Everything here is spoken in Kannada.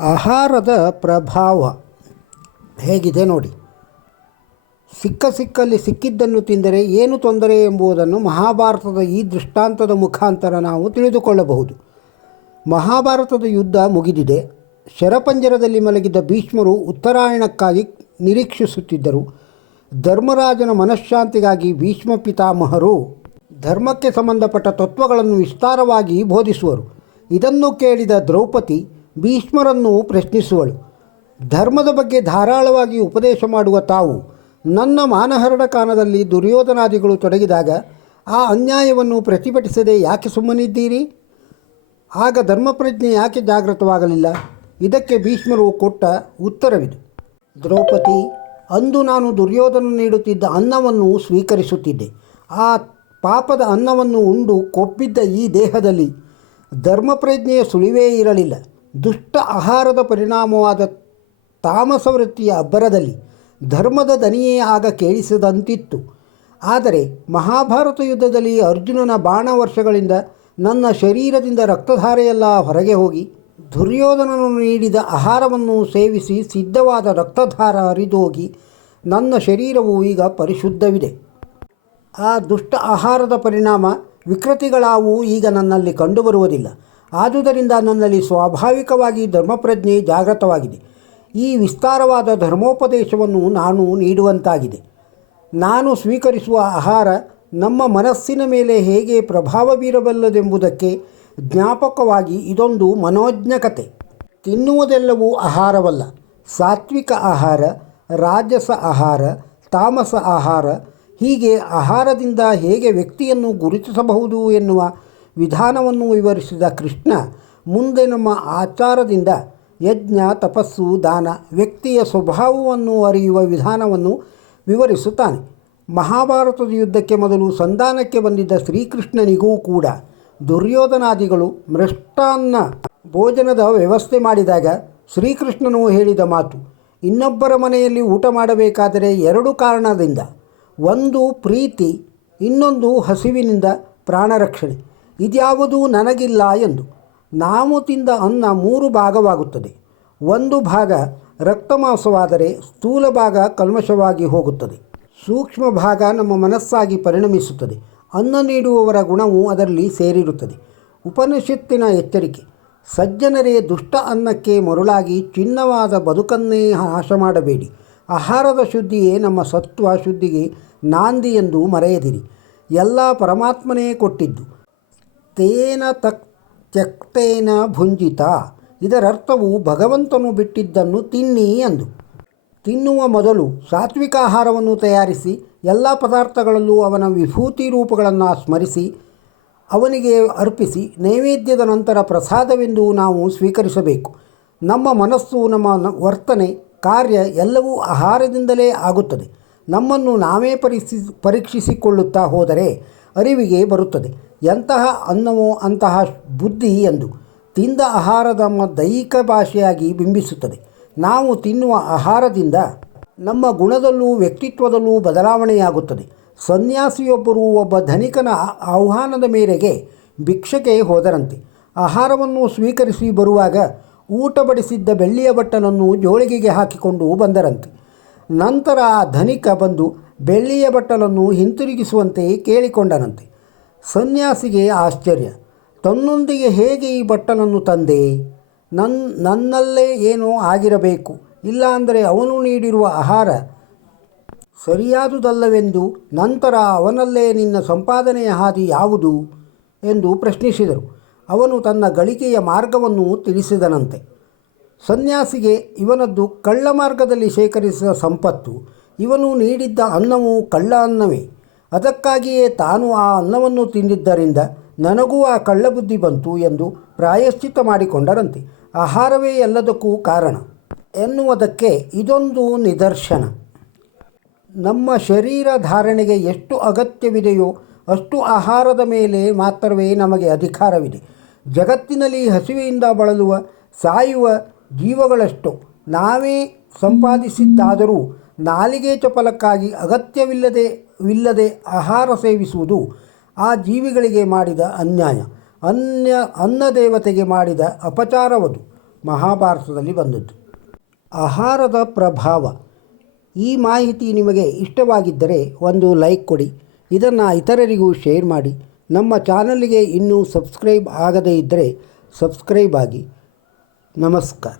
ಆಹಾರದ ಪ್ರಭಾವ ಹೇಗಿದೆ ನೋಡಿ. ಸಿಕ್ಕಲ್ಲಿ ಸಿಕ್ಕಿದ್ದನ್ನು ತಿಂದರೆ ಏನು ತೊಂದರೆ ಎಂಬುದನ್ನು ಮಹಾಭಾರತದ ಈ ದೃಷ್ಟಾಂತದ ಮುಖಾಂತರ ನಾವು ತಿಳಿದುಕೊಳ್ಳಬಹುದು. ಮಹಾಭಾರತದ ಯುದ್ಧ ಮುಗಿದಿದೆ. ಶರಪಂಜರದಲ್ಲಿ ಮಲಗಿದ್ದ ಭೀಷ್ಮರು ಉತ್ತರಾಯಣಕ್ಕಾಗಿ ನಿರೀಕ್ಷಿಸುತ್ತಿದ್ದರು. ಧರ್ಮರಾಜನ ಮನಃಶಾಂತಿಗಾಗಿ ಭೀಷ್ಮ ಪಿತಾಮಹರು ಧರ್ಮಕ್ಕೆ ಸಂಬಂಧಪಟ್ಟ ತತ್ವಗಳನ್ನು ವಿಸ್ತಾರವಾಗಿ ಬೋಧಿಸುವರು. ಇದನ್ನು ಕೇಳಿದ ದ್ರೌಪದಿ ಭೀಷ್ಮರನ್ನು ಪ್ರಶ್ನಿಸುವಳು. ಧರ್ಮದ ಬಗ್ಗೆ ಧಾರಾಳವಾಗಿ ಉಪದೇಶ ಮಾಡುವ ತಾವು ನನ್ನ ಮಾನಹರಣ ಕಾಲದಲ್ಲಿ ದುರ್ಯೋಧನಾದಿಗಳು ತೊಡಗಿದಾಗ ಆ ಅನ್ಯಾಯವನ್ನು ಪ್ರತಿಭಟಿಸದೆ ಯಾಕೆ ಸುಮ್ಮನಿದ್ದೀರಿ? ಆಗ ಧರ್ಮಪ್ರಜ್ಞೆ ಯಾಕೆ ಜಾಗೃತವಾಗಲಿಲ್ಲ? ಇದಕ್ಕೆ ಭೀಷ್ಮರು ಕೊಟ್ಟ ಉತ್ತರವಿದು. ದ್ರೌಪದಿ, ಅಂದು ನಾನು ದುರ್ಯೋಧನ ನೀಡುತ್ತಿದ್ದ ಅನ್ನವನ್ನು ಸ್ವೀಕರಿಸುತ್ತಿದ್ದೆ. ಆ ಪಾಪದ ಅನ್ನವನ್ನು ಉಂಡು ಕೊಬ್ಬಿದ್ದ ಈ ದೇಹದಲ್ಲಿ ಧರ್ಮಪ್ರಜ್ಞೆಯ ಸುಳಿವೇ ಇರಲಿಲ್ಲ. ದುಷ್ಟ ಆಹಾರದ ಪರಿಣಾಮವಾದ ತಾಮಸ ವೃತ್ತಿಯ ಅಬ್ಬರದಲ್ಲಿ ಧರ್ಮದ ದನಿಯೇ ಆಗ ಕೇಳಿಸದಂತಿತ್ತು. ಆದರೆ ಮಹಾಭಾರತ ಯುದ್ಧದಲ್ಲಿ ಅರ್ಜುನನ ಬಾಣ ವರ್ಷಗಳಿಂದ ನನ್ನ ಶರೀರದಿಂದ ರಕ್ತಧಾರೆಯೆಲ್ಲ ಹೊರಗೆ ಹೋಗಿ ದುರ್ಯೋಧನನು ನೀಡಿದ ಆಹಾರವನ್ನು ಸೇವಿಸಿ ಸಿದ್ಧವಾದ ರಕ್ತಧಾರ ಹರಿದೋಗಿ ನನ್ನ ಶರೀರವು ಈಗ ಪರಿಶುದ್ಧವಿದೆ. ಆ ದುಷ್ಟ ಆಹಾರದ ಪರಿಣಾಮ ವಿಕೃತಿಗಳಾವು ಈಗ ನನ್ನಲ್ಲಿ ಕಂಡುಬರುವುದಿಲ್ಲ. ಆದುದರಿಂದ ನನ್ನಲ್ಲಿ ಸ್ವಾಭಾವಿಕವಾಗಿ ಧರ್ಮಪ್ರಜ್ಞೆ ಜಾಗೃತವಾಗಿದೆ. ಈ ವಿಸ್ತಾರವಾದ ಧರ್ಮೋಪದೇಶವನ್ನು ನಾನು ನೀಡುವಂತಾಗಿದೆ. ನಾನು ಸ್ವೀಕರಿಸುವ ಆಹಾರ ನಮ್ಮ ಮನಸ್ಸಿನ ಮೇಲೆ ಹೇಗೆ ಪ್ರಭಾವ ಬೀರಬಲ್ಲದೆಂಬುದಕ್ಕೆ ಜ್ಞಾಪಕವಾಗಿ ಇದೊಂದು ಮನೋಜ್ಞಕತೆ. ತಿನ್ನುವುದೆಲ್ಲವೂ ಆಹಾರವಲ್ಲ. ಸಾತ್ವಿಕ ಆಹಾರ, ರಾಜಸ ಆಹಾರ, ತಾಮಸ ಆಹಾರ, ಹೀಗೆ ಆಹಾರದಿಂದ ಹೇಗೆ ವ್ಯಕ್ತಿಯನ್ನು ಗುರುತಿಸಬಹುದು ಎನ್ನುವ ವಿಧಾನವನ್ನು ವಿವರಿಸಿದ ಕೃಷ್ಣ ಮುಂದೆ ನಮ್ಮ ಆಚಾರದಿಂದ ಯಜ್ಞ, ತಪಸ್ಸು, ದಾನ, ವ್ಯಕ್ತಿಯ ಸ್ವಭಾವವನ್ನು ಅರಿಯುವ ವಿಧಾನವನ್ನು ವಿವರಿಸುತ್ತಾನೆ. ಮಹಾಭಾರತದ ಯುದ್ಧಕ್ಕೆ ಮೊದಲು ಸಂಧಾನಕ್ಕೆ ಬಂದಿದ್ದ ಶ್ರೀಕೃಷ್ಣನಿಗೂ ಕೂಡ ದುರ್ಯೋಧನಾದಿಗಳು ಮೃಷ್ಟಾನ್ನ ಭೋಜನದ ವ್ಯವಸ್ಥೆ ಮಾಡಿದಾಗ ಶ್ರೀಕೃಷ್ಣನು ಹೇಳಿದ ಮಾತು, ಇನ್ನೊಬ್ಬರ ಮನೆಯಲ್ಲಿ ಊಟ ಮಾಡಬೇಕಾದರೆ 2 ಕಾರಣದಿಂದ, ಒಂದು ಪ್ರೀತಿ, ಇನ್ನೊಂದು ಹಸಿವಿನಿಂದ ಪ್ರಾಣರಕ್ಷಣೆ. ಇದ್ಯಾವುದೂ ನನಗಿಲ್ಲ ಎಂದು. ನಾವು ತಿಂದ ಅನ್ನ 3 ಭಾಗವಾಗುತ್ತದೆ. ಒಂದು ಭಾಗ ರಕ್ತಮಾಂಸವಾದರೆ ಸ್ಥೂಲ ಭಾಗ ಕಲ್ಮಶವಾಗಿ ಹೋಗುತ್ತದೆ. ಸೂಕ್ಷ್ಮ ಭಾಗ ನಮ್ಮ ಮನಸ್ಸಾಗಿ ಪರಿಣಮಿಸುತ್ತದೆ. ಅನ್ನ ನೀಡುವವರ ಗುಣವು ಅದರಲ್ಲಿ ಸೇರಿರುತ್ತದೆ. ಉಪನಿಷತ್ತಿನ ಎಚ್ಚರಿಕೆ: ಸಜ್ಜನರೇ, ದುಷ್ಟ ಅನ್ನಕ್ಕೆ ಮರುಳಾಗಿ ಚಿನ್ನವಾದ ಬದುಕನ್ನೇ ನಾಶ ಮಾಡಬೇಡಿ. ಆಹಾರದ ಶುದ್ಧಿಯೇ ನಮ್ಮ ಸತ್ವ ಶುದ್ಧಿಗೆ ನಾಂದಿ ಎಂದು ಮರೆಯದಿರಿ. ಎಲ್ಲ ಪರಮಾತ್ಮನೇ ಕೊಟ್ಟಿದ್ದು. ತೇನ ತ್ಯಕ್ತೇನ ಭುಂಜಿತ. ಇದರರ್ಥವು ಭಗವಂತನು ಬಿಟ್ಟಿದ್ದನ್ನು ತಿನ್ನಿ ಎಂದು. ತಿನ್ನುವ ಮೊದಲು ಸಾತ್ವಿಕ ಆಹಾರವನ್ನು ತಯಾರಿಸಿ ಎಲ್ಲ ಪದಾರ್ಥಗಳಲ್ಲೂ ಅವನ ವಿಭೂತಿ ರೂಪಗಳನ್ನು ಸ್ಮರಿಸಿ ಅವನಿಗೆ ಅರ್ಪಿಸಿ ನೈವೇದ್ಯದ ನಂತರ ಪ್ರಸಾದವೆಂದು ನಾವು ಸ್ವೀಕರಿಸಬೇಕು. ನಮ್ಮ ಮನಸ್ಸು, ನಮ್ಮ ವರ್ತನೆ, ಕಾರ್ಯ ಎಲ್ಲವೂ ಆಹಾರದಿಂದಲೇ ಆಗುತ್ತದೆ. ನಮ್ಮನ್ನು ನಾವೇ ಪರೀಕ್ಷಿಸಿಕೊಳ್ಳುತ್ತಾ ಹೋದರೆ ಅರಿವಿಗೆ ಬರುತ್ತದೆ ಎಂತಹ ಅನ್ನವೋ ಅಂತಹ ಬುದ್ಧಿ ಎಂದು. ತಿಂದ ಆಹಾರ ನಮ್ಮ ದೈಹಿಕ ಭಾಷೆಯಾಗಿ ಬಿಂಬಿಸುತ್ತದೆ. ನಾವು ತಿನ್ನುವ ಆಹಾರದಿಂದ ನಮ್ಮ ಗುಣದಲ್ಲೂ ವ್ಯಕ್ತಿತ್ವದಲ್ಲೂ ಬದಲಾವಣೆಯಾಗುತ್ತದೆ. ಸನ್ಯಾಸಿಯೊಬ್ಬರು ಒಬ್ಬ ಧನಿಕನ ಆಹ್ವಾನದ ಮೇರೆಗೆ ಭಿಕ್ಷೆಗೆ ಹೋದರಂತೆ. ಆಹಾರವನ್ನು ಸ್ವೀಕರಿಸಿ ಬರುವಾಗ ಊಟ ಬಡಿಸಿದ್ದ ಬೆಳ್ಳಿಯ ಬಟ್ಟಲನ್ನು ಜೋಳಿಗೆಗೆ ಹಾಕಿಕೊಂಡು ಬಂದರಂತೆ. ನಂತರ ಆ ಧನಿಕ ಬಂದು ಬೆಳ್ಳಿಯ ಬಟ್ಟಲನ್ನು ಹಿಂತಿರುಗಿಸುವಂತೆ ಕೇಳಿಕೊಂಡನಂತೆ. ಸನ್ಯಾಸಿಗೆ ಆಶ್ಚರ್ಯ. ತನ್ನೊಂದಿಗೆ ಹೇಗೆ ಈ ಬಟ್ಟಲನ್ನು ತಂದೆ? ನನ್ನಲ್ಲೇ ಏನೋ ಆಗಿರಬೇಕು, ಇಲ್ಲ ಅಂದರೆ ಅವನು ನೀಡಿರುವ ಆಹಾರ ಸರಿಯಾದುದಲ್ಲವೆಂದು. ನಂತರ ಅವನಲ್ಲೇ ನಿನ್ನ ಸಂಪಾದನೆಯ ಹಾದಿ ಯಾವುದು ಎಂದು ಪ್ರಶ್ನಿಸಿದರು. ಅವನು ತನ್ನ ಗಳಿಕೆಯ ಮಾರ್ಗವನ್ನು ತಿಳಿಸಿದನಂತೆ. ಸನ್ಯಾಸಿಗೆ ಇವನದ್ದು ಕಳ್ಳ ಮಾರ್ಗದಲ್ಲಿ ಶೇಖರಿಸಿದ ಸಂಪತ್ತು. ಇವನು ನೀಡಿದ್ದ ಅನ್ನವು ಕಳ್ಳ ಅನ್ನವೇ. ಅದಕ್ಕಾಗಿಯೇ ತಾನು ಆ ಅನ್ನವನ್ನು ತಿಂದಿದ್ದರಿಂದ ನನಗೂ ಆ ಕಳ್ಳಬುದ್ಧಿ ಬಂತು ಎಂದು ಪ್ರಾಯಶ್ಚಿತ್ತ ಮಾಡಿಕೊಂಡರಂತೆ. ಆಹಾರವೇ ಎಲ್ಲದಕ್ಕೂ ಕಾರಣ ಎನ್ನುವುದಕ್ಕೆ ಇದೊಂದು ನಿದರ್ಶನ. ನಮ್ಮ ಶರೀರ ಧಾರಣೆಗೆ ಎಷ್ಟು ಅಗತ್ಯವಿದೆಯೋ ಅಷ್ಟು ಆಹಾರದ ಮೇಲೆ ಮಾತ್ರವೇ ನಮಗೆ ಅಧಿಕಾರವಿದೆ. ಜಗತ್ತಿನಲ್ಲಿ ಹಸಿವೆಯಿಂದ ಬಳಲುವ, ಸಾಯುವ ಜೀವಗಳಷ್ಟು ನಾವೇ ಸಂಪಾದಿಸಿದ್ದಾದರೂ ನಾಲಿಗೆ ಚಪಲಕ್ಕಾಗಿ ಅಗತ್ಯವಿಲ್ಲದೆ ಆಹಾರ ಸೇವಿಸುವುದು ಆ ಜೀವಿಗಳಿಗೆ ಮಾಡಿದ ಅನ್ಯಾಯ. ಅನ್ನ ದೇವತೆಗೆ ಮಾಡಿದ ಅಪಚಾರವದು. ಮಹಾಭಾರತದಲ್ಲಿ ಬಂದದ್ದು. ಆಹಾರದ ಪ್ರಭಾವ. ಈ ಮಾಹಿತಿ ನಿಮಗೆ ಇಷ್ಟವಾಗಿದ್ದರೆ ಒಂದು ಲೈಕ್ ಕೊಡಿ, ಇದನ್ನು ಇತರರಿಗೂ ಶೇರ್ ಮಾಡಿ. ನಮ್ಮ ಚಾನಲ್ಗೆ ಇನ್ನೂ ಸಬ್ಸ್ಕ್ರೈಬ್ ಆಗದೇ ಇದ್ದರೆ ಸಬ್ಸ್ಕ್ರೈಬ್ ಆಗಿ. ನಮಸ್ಕಾರ.